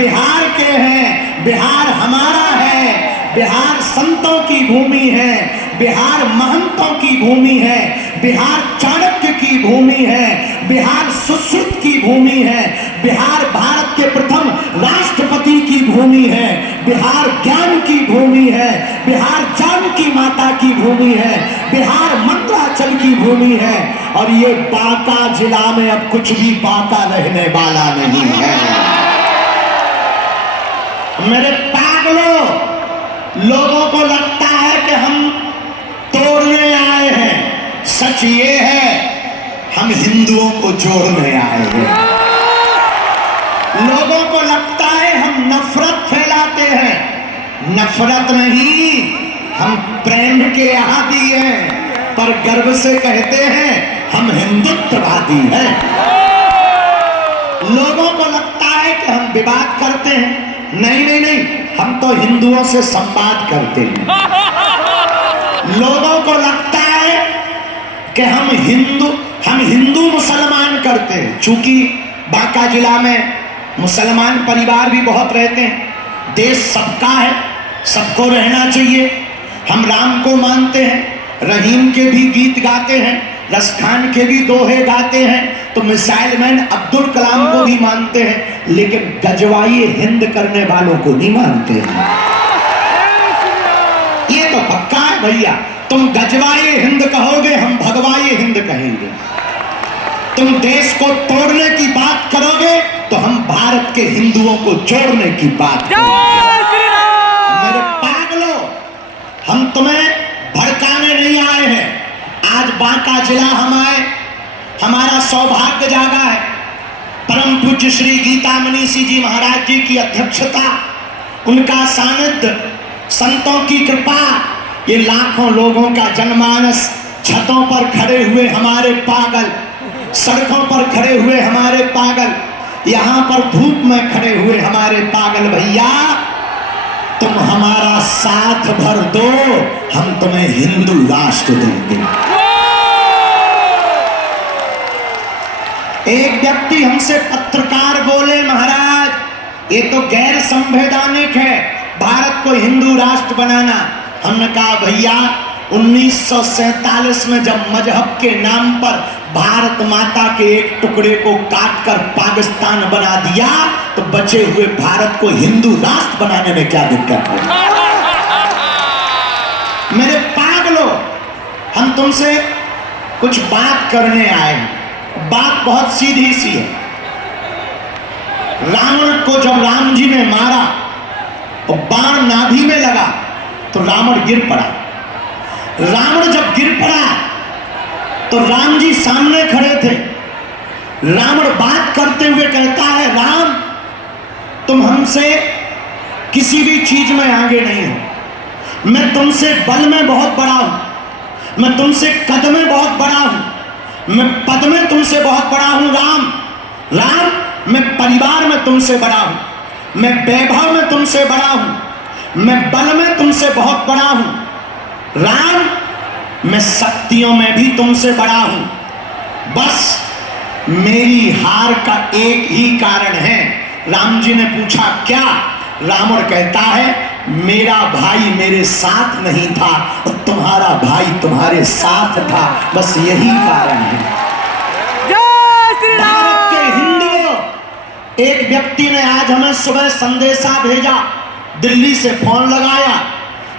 बिहार के हैं, बिहार हमारा है, बिहार संतों की भूमि है, बिहार महंतों की भूमि है, बिहार चाणक्य की भूमि है, बिहार सुश्रुत की भूमि है, बिहार भारत के प्रथम राष्ट्रपति की भूमि है, बिहार ज्ञान की भूमि है, बिहार जानकी माता की भूमि है, बिहार मंगलाचल की भूमि है। और ये बांका जिला में अब कुछ भी बांका रहने वाला नहीं है। मेरे पागलों, लोगों को लगता है कि हम तोड़ने आए हैं, सच ये है हम हिंदुओं को जोड़ने आए हैं। लोगों को लगता है हम नफरत फैलाते हैं, नफरत नहीं, हम प्रेम के आदी हैं, पर गर्व से कहते हैं हम हिंदुत्ववादी हैं। लोगों को लगता है कि हम विवाद करते हैं, नहीं नहीं नहीं, हम तो हिंदुओं से संवाद करते हैं। लोगों को लगता है कि हम हिंदू मुसलमान करते हैं, चूंकि बांका जिला में मुसलमान परिवार भी बहुत रहते हैं। देश सबका है, सबको रहना चाहिए। हम राम को मानते हैं, रहीम के भी गीत गाते हैं, रसखान के भी दोहे गाते हैं, तो मिसाइल मैन अब्दुल कलाम को भी मानते हैं, लेकिन गजवाई हिंद करने वालों को नहीं मानते हैं। ये तो पक्का है भैया, तुम गजवाई हिंद कहोगे, हम भगवाई हिंद कहेंगे। तुम देश को तोड़ने की बात करोगे तो हम भारत के हिंदुओं को जोड़ने की बात करेंगे। मेरे पागलों, हम तुम्हें भड़काने नहीं आए हैं। आज बांका जिला हम आए, हमारा सौभाग्य जागा है। परम पूज्य श्री गीता मनीषी जी महाराज जी की अध्यक्षता, उनका सानिध्य, संतों की कृपा, ये लाखों लोगों का जनमानस, छतों पर खड़े हुए हमारे पागल, सड़कों पर खड़े हुए हमारे पागल, यहां पर धूप में खड़े हुए हमारे पागल भैया, तुम हमारा साथ भर दो, हम तुम्हें हिंदू राष्ट्र देंगे। एक व्यक्ति हमसे पत्रकार बोले, महाराज ये तो गैर संवैधानिक है भारत को हिंदू राष्ट्र बनाना। हमने कहा भैया 1947 में जब मजहब के नाम पर भारत माता के एक टुकड़े को काटकर पाकिस्तान बना दिया, तो बचे हुए भारत को हिंदू राष्ट्र बनाने में क्या दिक्कत है? मेरे पागलों, हम तुमसे कुछ बात करने आए हैं। बात बहुत सीधी सी है। रावण को जब राम जी ने मारा तो बाण नाभि में लगा तो रावण गिर पड़ा। रावण जब गिर पड़ा तो राम जी सामने खड़े थे। रावण बात करते हुए कहता है, राम तुम हमसे किसी भी चीज में आगे नहीं हो, मैं तुमसे बल में बहुत बड़ा हूं, मैं तुमसे कद में बहुत बड़ा हूं, मैं पद में तुमसे बहुत बड़ा हूं। राम मैं परिवार में तुमसे बड़ा हूं, मैं वैभव में तुमसे बड़ा हूं, मैं बल में तुमसे बहुत बड़ा हूं। राम मैं शक्तियों में भी तुमसे बड़ा हूं। बस मेरी हार का एक ही कारण है। राम जी ने पूछा क्या? रावण कहता है मेरा भाई मेरे साथ नहीं था और तुम्हारा भाई तुम्हारे साथ था, बस यही कारण है। भारत के हिंदुओं, एक व्यक्ति ने आज हमें सुबह संदेशा भेजा, दिल्ली से फोन लगाया,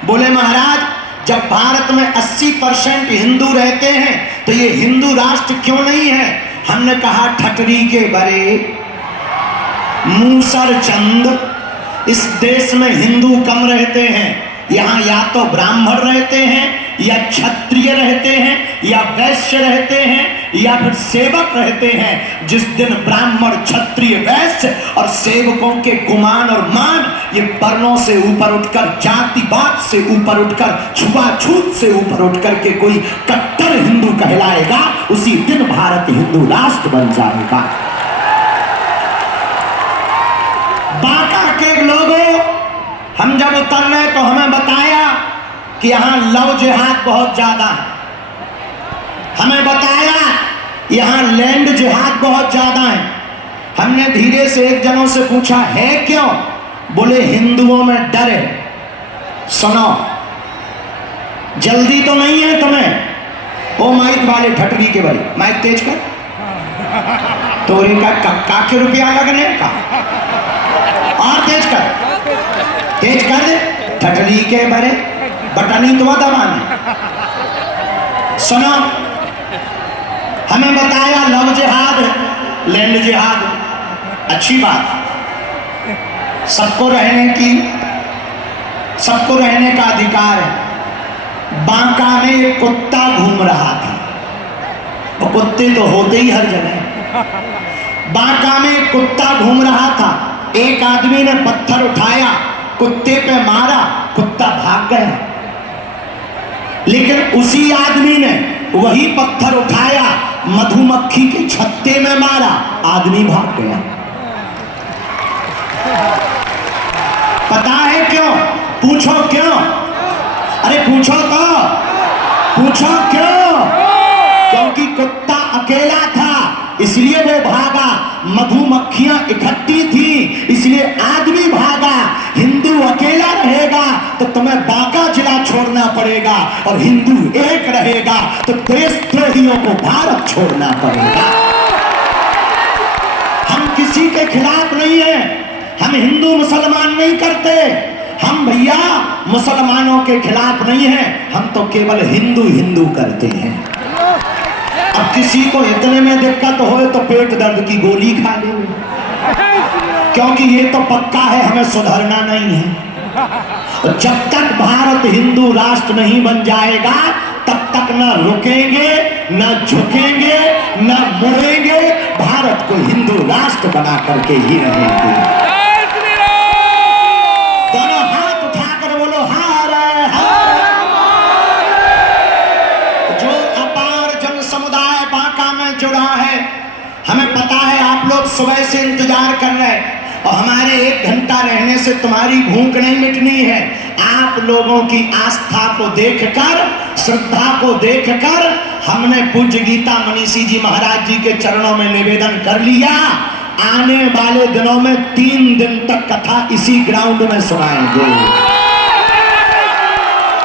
बोले महाराज जब भारत में 80% हिंदू रहते हैं तो ये हिंदू राष्ट्र क्यों नहीं है? हमने कहा ठटरी के बरे मूसर चंद, इस देश में हिंदू कम रहते हैं। यहाँ या तो ब्राह्मण रहते हैं, या क्षत्रिय रहते हैं, या वैश्य रहते हैं, या फिर सेवक रहते हैं। जिस दिन ब्राह्मण, क्षत्रिय, वैश्य और सेवकों के गुमान और मान ये वर्णों से ऊपर उठकर, जातिवाद से ऊपर उठकर, छुआछूत से ऊपर उठकर के कोई कट्टर हिंदू कहलाएगा, उसी दिन भारत हिंदू राष्ट्र बन जाएगा। बांका के लोगों, हम जब उतरने तो हमें बताया कि यहाँ लव जिहाद बहुत ज्यादा है। हमें बताया यहाँ लैंड जिहाद बहुत ज्यादा है। हमने धीरे से एक जनों से पूछा है क्यों? बोले हिंदुओं में डर है। सुनो, जल्दी तो नहीं है तुम्हें? ओ माइक वाले ठटरी के भाई, माइक तेज कर। तोरी का के रुपया लगने का, और तेज कर दे ठटरी के भरे, बटनी तो दबाने। सुनो, हमें बताया लव जिहाद, लैंड जिहाद, अच्छी बात, सबको रहने का अधिकार है। बांका में एक कुत्ता घूम रहा था, वो कुत्ते तो होते ही हर जगह। बांका में एक कुत्ता घूम रहा था, एक आदमी ने पत्थर उठाया, कुत्ते पे मारा, कुत्ता भाग गया। लेकिन उसी आदमी ने वही पत्थर उठाया, मधुमक्खी के छत्ते में मारा, आदमी भाग गया। पता है क्यों? पूछो क्यों? अरे पूछो क्यों? क्योंकि कुत्ता अकेला था, इसलिए वो भागा। मधुमक्खियां इकट्ठी थी, इसलिए आदमी भागा। हिंदू अकेला रहेगा तो तुम्हें बांका जिला छोड़ना पड़ेगा, और हिंदू एक रहेगा तो देशद्रोहियों को भारत छोड़ना पड़ेगा। हम किसी के खिलाफ नहीं है, हम हिंदू मुसलमान नहीं करते, हम भैया मुसलमानों के खिलाफ नहीं है, हम तो केवल हिंदू हिंदू करते हैं। अब किसी को इतने में दिक्कत हो तो पेट दर्द की गोली खा ले, क्योंकि ये तो पक्का है हमें सुधरना नहीं है। जब तक भारत हिंदू राष्ट्र नहीं बन जाएगा तब तक न रुकेंगे, न झुकेंगे, न मुड़ेंगे, भारत को हिंदू राष्ट्र बना करके ही रहेंगे। दोनों हाथ उठाकर बोलो हार हार। जो अपार जन समुदाय बांका में जुड़ा है, हमें पता है आप लोग सुबह से इंतजार कर रहे हैं, और हमारे 1 घंटा रहने से तुम्हारी भूख नहीं मिटनी है। आप लोगों की आस्था को देखकर, श्रद्धा को देखकर हमने पूज्य गीता मनीषी जी महाराज जी के चरणों में निवेदन कर लिया। आने वाले दिनों में 3 दिन तक कथा इसी ग्राउंड में सुनाएंगे।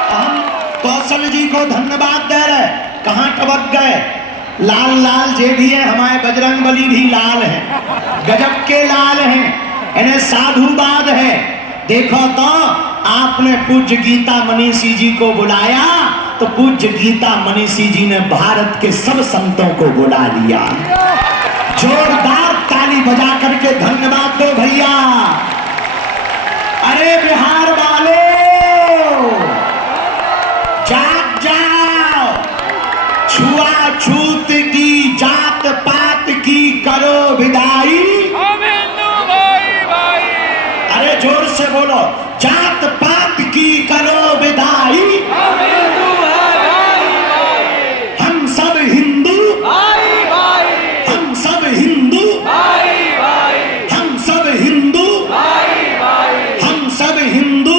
हम कौशल जी को धन्यवाद दे रहे, कहां टपक गए। लाल जे भी है, हमारे बजरंग बली भी लाल है, गजब के लाल हैं, इन्हें साधुवाद है। देखो तो आपने पूज्य गीता मनीषी जी को बुलाया तो पूज्य गीता मनीषी जी ने भारत के सब संतों को बुला लिया। जोरदार ताली बजा करके धन्यवाद दो भैया। अरे बिहार वाले जाग जाओ, छुआछूत की, जात पात की करो विदाई। अरे जोर से बोलो, जात पात की करो विदाई। हम सब हिंदू, हम सब हिंदू, हम सब हिंदू, हम सब हिंदू।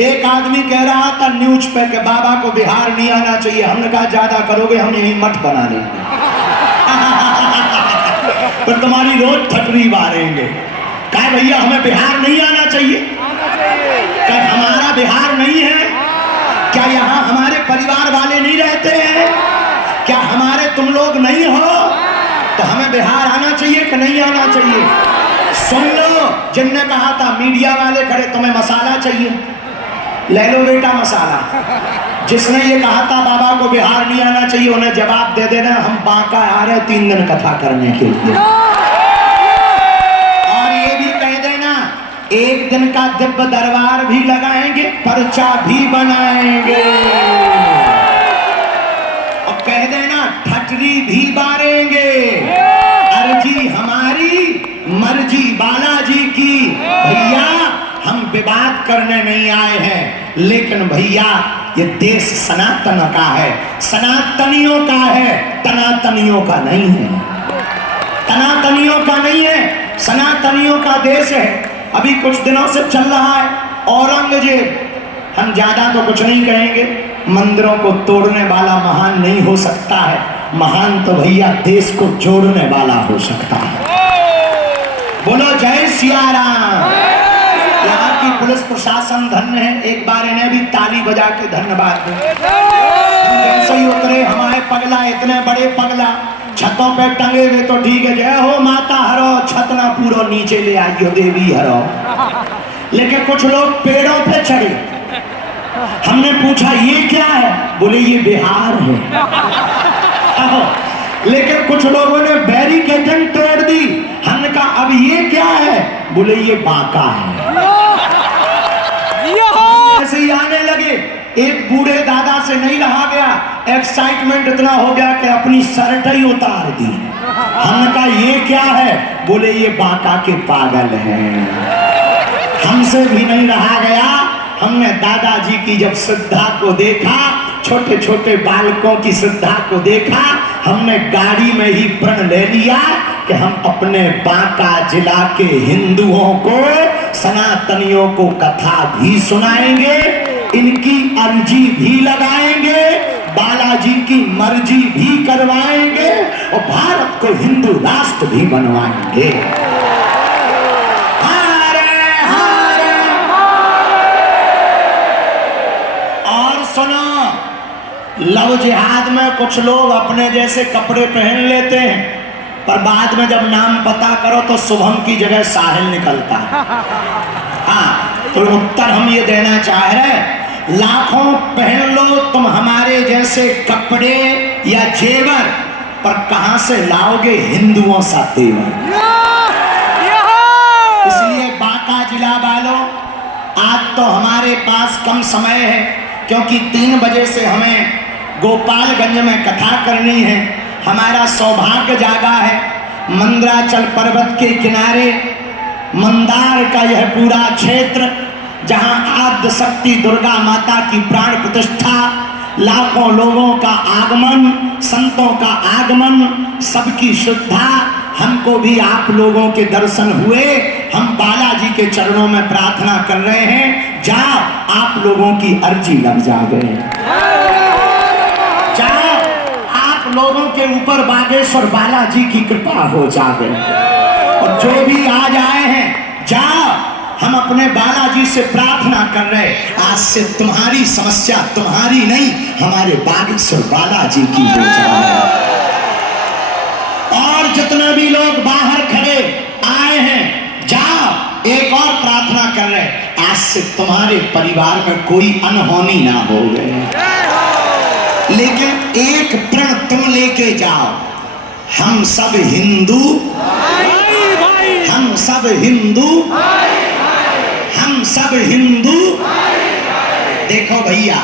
एक आदमी कह रहा था न्यूज पे कि बाबा को बिहार नहीं आना चाहिए। हमने कहा ज्यादा करोगे हम यही मठ बना लेंगे। पर तुम्हारी रोज ठटरी मारेंगे। कहा भैया हमें बिहार नहीं आना चाहिए, क्या हमारा बिहार नहीं है? क्या यहाँ हमारे परिवार वाले नहीं रहते हैं? क्या हमारे तुम लोग नहीं हो? तो हमें बिहार आना चाहिए कि नहीं आना चाहिए? सुन लो, जिनने कहा था मीडिया वाले खड़े तुम्हें मसाला चाहिए, ले लो बेटा मसाला। जिसने ये कहा था बाबा को बिहार नहीं आना चाहिए, उन्हें जवाब दे देना हम बांका आ रहे 3 दिन कथा करने के लिए। और ये भी कह देना 1 दिन का दिव्य दरबार भी लगाएंगे, पर्चा भी बनाएंगे, और कह देना ठटरी भी बारेंगे। अर्जी हमारी, मर्जी बालाजी की। भैया हम विवाद करने नहीं आए हैं, लेकिन भैया ये देश सनातन का है, सनातनियों का है, तनातनियों का नहीं है। तनातनियों का नहीं है, सनातनियों का देश है। अभी कुछ दिनों से चल रहा है औरंगजेब, हम ज्यादा तो कुछ नहीं कहेंगे, मंदिरों को तोड़ने वाला महान नहीं हो सकता है, महान तो भैया देश को जोड़ने वाला हो सकता है। बोलो जय सिया राम। यहाँ की पुलिस प्रशासन धन्य है, एक बार इन्हें भी ताली बजा के धन्यवाद दो। जैसे ही उतरे हमारे पगला, इतने बड़े पगला छतों पे टंगे हुए तो ठीक है, जय हो माता हरो, छत ना पूरो नीचे ले आइयो देवी हरो। लेकिन कुछ लोग पेड़ों पे चढ़े, हमने पूछा ये क्या है, बोले ये बिहार है। लेकिन कुछ लोगों ने बैरिकेडिंग तोड़ दी, हमने कहा अब ये क्या है, बोले ये बांका है। ऐसे ही आने लगे, एक बूढ़े दादा से नहीं रहा गया, एक्साइटमेंट इतना हो गया कि अपनी शर्ट ही उतार दी। हमने कहा ये क्या है, बोले ये बांका के पागल हैं। हमसे भी नहीं रहा गया, हमने दादाजी की जब श्रद्धा को देखा, छोटे छोटे बालकों की श्रद्धा को देखा, हमने गाड़ी में ही प्रण ले लिया कि हम अपने बांका जिला के हिंदुओं को, सनातनियों को कथा भी सुनाएंगे, इनकी अर्जी भी लगाएंगे, बालाजी की मर्जी भी करवाएंगे और भारत को हिंदू राष्ट्र भी बनवाएंगे। और सुनो, लव जिहाद में कुछ लोग अपने जैसे कपड़े पहन लेते हैं, पर बाद में जब नाम पता करो तो शुभम की जगह साहिल निकलता है। हाँ, तो उत्तर हम ये देना चाह रहे हैं, लाखों पहन लो तुम हमारे जैसे कपड़े या जेवर, पर कहां से लाओगे हिंदुओं सा तेवर। इसलिए बांका जिला वालों, आज तो हमारे पास कम समय है, क्योंकि 3 बजे से हमें गोपालगंज में कथा करनी है। हमारा सौभाग्य जागा है, मंदराचल पर्वत के किनारे मंदार का यह पूरा क्षेत्र, जहां आद्य शक्ति दुर्गा माता की प्राण प्रतिष्ठा, लाखों लोगों का आगमन, संतों का आगमन, सबकी श्रद्धा, हमको भी आप लोगों के दर्शन हुए। हम बालाजी के चरणों में प्रार्थना कर रहे हैं, जाओ आप लोगों की अर्जी लग जावे, जाओ आप लोगों के ऊपर बागेश्वर बालाजी की कृपा हो जावे। और जो भी आज आए हैं, जाओ हम अपने बालाजी से प्रार्थना कर रहे, आज से तुम्हारी समस्या तुम्हारी नहीं, हमारे बागेश्वर बालाजी की हो जाए। और जितने भी लोग बाहर खड़े आए हैं, जाओ एक और प्रार्थना कर रहे, आज से तुम्हारे परिवार में कोई अनहोनी ना हो गए। लेकिन एक प्रण तुम लेके जाओ, हम सब हिंदू, हम सब हिंदू, हम सब हिंदू। देखो भैया,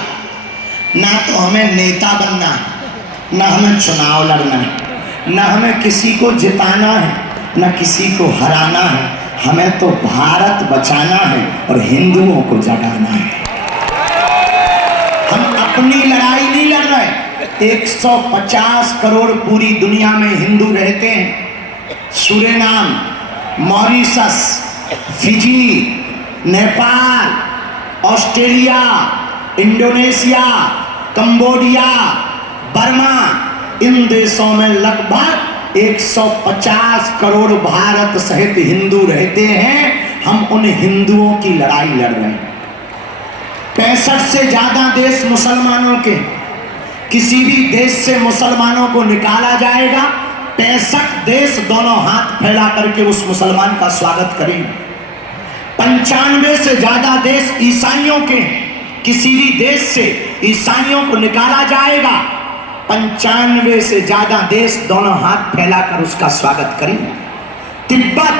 ना तो हमें नेता बनना है, ना हमें चुनाव लड़ना है, ना हमें किसी को जिताना है, ना किसी को हराना है, हमें तो भारत बचाना है और हिंदुओं को जगाना है। हम अपनी लड़ाई नहीं लड़ रहे, 150 करोड़ पूरी दुनिया में हिंदू रहते हैं। Suriname, Mauritius, Fiji, Nepal, Australia, Indonesia, Cambodia, Burma, इन देशों में लगभग 150 करोड़ भारत सहित हिंदू रहते हैं। हम उन हिंदुओं की लड़ाई लड़ रहे हैं। 65 से ज्यादा देश मुसलमानों के, किसी भी देश से मुसलमानों को निकाला जाएगा, 65 देश दोनों हाथ फैला करके उस मुसलमान का स्वागत करेंगे। 95 से ज्यादा देश ईसाइयों के, किसी भी देश से ईसाइयों को निकाला जाएगा, 95 से ज्यादा देश दोनों हाथ फैलाकर उसका स्वागत करेंगे। तिब्बत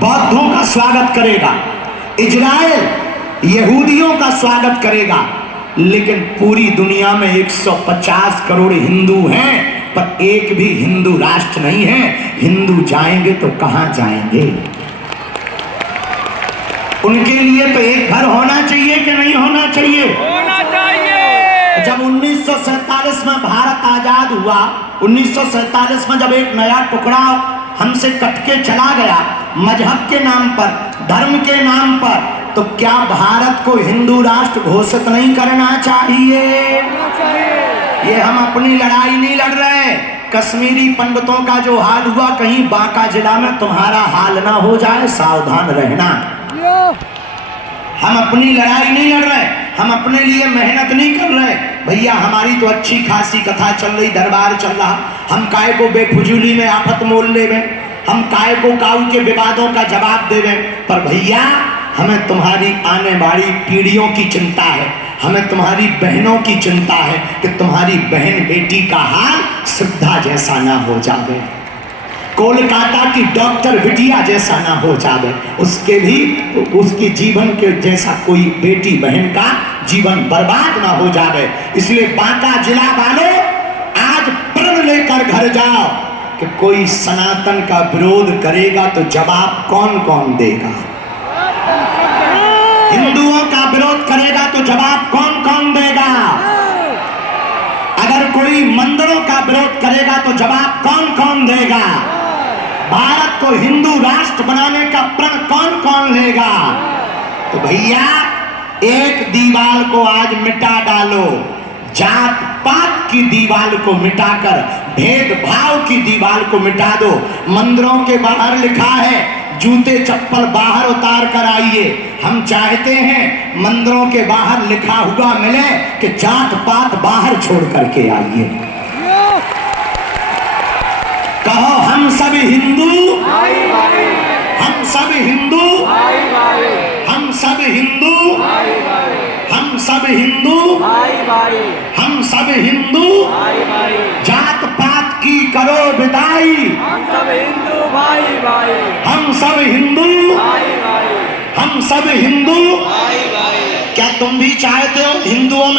बौद्धों का स्वागत करेगा, इजराइल यहूदियों का स्वागत करेगा, लेकिन पूरी दुनिया में 150 करोड़ हिंदू हैं, पर एक भी हिंदू राष्ट्र नहीं है। हिंदू जाएंगे तो कहां जाएंगे? उनके लिए तो एक घर होना चाहिए कि नहीं होना चाहिए? होना चाहिए। जब 1947 में भारत आजाद हुआ, 1947 में जब एक नया टुकड़ा हमसे कट के चला गया, मजहब के नाम पर, धर्म के नाम पर, तो क्या भारत को हिंदू राष्ट्र घोषित नहीं करना चाहिए? ये हम अपनी लड़ाई नहीं लड़ रहे। कश्मीरी पंडितों का जो हाल हुआ, कहीं बांका जिला में तुम्हारा हाल ना हो जाए, सावधान रहना। हम अपनी लड़ाई नहीं लड़ रहे, हम अपने लिए मेहनत नहीं कर रहे भैया। हमारी तो अच्छी खासी कथा चल रही, दरबार चल रहा, हम काय को बेफुजूली में आफत मोल लेवे, हम काय को काऊ के विवादों का जवाब देवे। पर भैया हमें तुम्हारी आने वाली पीढ़ियों की चिंता है, हमें तुम्हारी बहनों की चिंता है कि तुम्हारी बहन बेटी का हाल सिद्धा जैसा ना हो जावे, कोलकाता की डॉक्टर बिटिया जैसा ना हो जावे, उसके भी उसके जीवन के जैसा कोई बेटी बहन का जीवन बर्बाद ना हो जावे। इसलिए बांका जिला वालों आज प्रण लेकर घर जाओ कि कोई सनातन का विरोध करेगा तो जवाब कौन कौन देगा। हिंदुओं का विरोध करेगा तो जवाब कौन कौन देगा। अगर कोई मंदिरों का विरोध करेगा तो जवाब कौन कौन देगा। भारत को हिंदू राष्ट्र बनाने का प्रण कौन कौन लेगा। तो भैया एक दीवार को आज मिटा डालो, जात पात की दीवार को मिटाकर भेदभाव की दीवार को मिटा दो। मंदिरों के बाहर लिखा है जूते चप्पल बाहर उतार कर आइए। हम चाहते हैं मंदिरों के बाहर लिखा हुआ मिले कि जात पात बाहर छोड़ करके आइए। कहो हम सब हिंदू, हम सब हिंदू, हम सब हिंदू, हम सब हिंदू, हम सब हिंदू, जात पात की करो विदाई, हम सब हिंदू भाई भाई, हम सब हिंदू, हम सब हिंदू। क्या तुम भी चाहते हो हिंदुओं में